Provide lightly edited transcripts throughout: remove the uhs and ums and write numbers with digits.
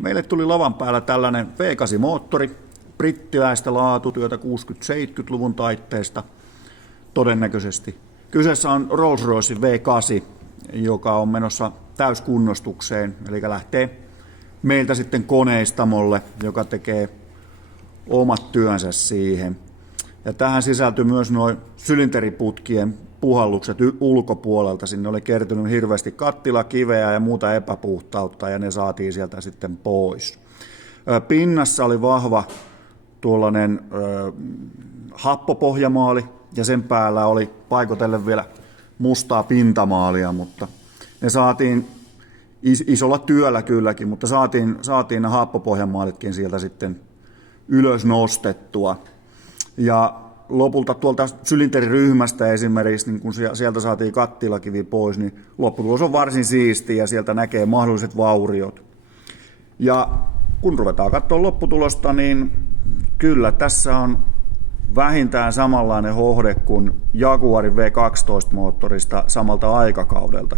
Meille tuli lavan päällä tällainen V8-moottori, brittiläistä laatutyötä 60-70-luvun taitteesta todennäköisesti. Kyseessä on Rolls-Royce V8, joka on menossa täyskunnostukseen, eli lähtee meiltä sitten koneistamolle, joka tekee omat työnsä siihen. Ja tähän sisältyy myös nuo sylinteriputkien puhallukset ulkopuolelta. Sinne oli kertynyt hirveästi kattilakiveä ja muuta epäpuhtautta, ja ne saatiin sieltä sitten pois. Pinnassa oli vahva tuollainen happopohjamaali, ja sen päällä oli paikotellen vielä mustaa pintamaalia, mutta ne saatiin isolla työllä kylläkin, mutta saatiin ne happopohjamaalitkin sieltä sitten ylös nostettua. Ja lopulta tuolta sylinteriryhmästä esimerkiksi, niin kun sieltä saatiin kattilakivi pois, niin lopputulos on varsin siistiä ja sieltä näkee mahdolliset vauriot. Ja kun ruvetaan katsoa lopputulosta, niin kyllä tässä on vähintään samanlainen hohde kuin Jaguarin V12-moottorista samalta aikakaudelta.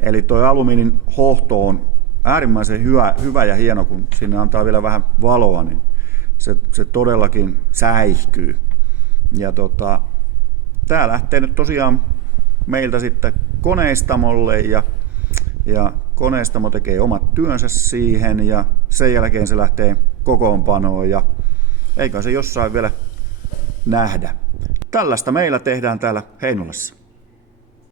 Eli tuo alumiinin hohto on äärimmäisen hyvä ja hieno, kun sinne antaa vielä vähän valoa, niin se todellakin säihkyy. Ja tää lähtee nyt tosiaan meiltä sitten koneistamolle ja koneistamo tekee omat työnsä siihen ja sen jälkeen se lähtee kokoonpanoon ja eikä se jossain vielä nähdä. Tällaista meillä tehdään täällä Heinolassa.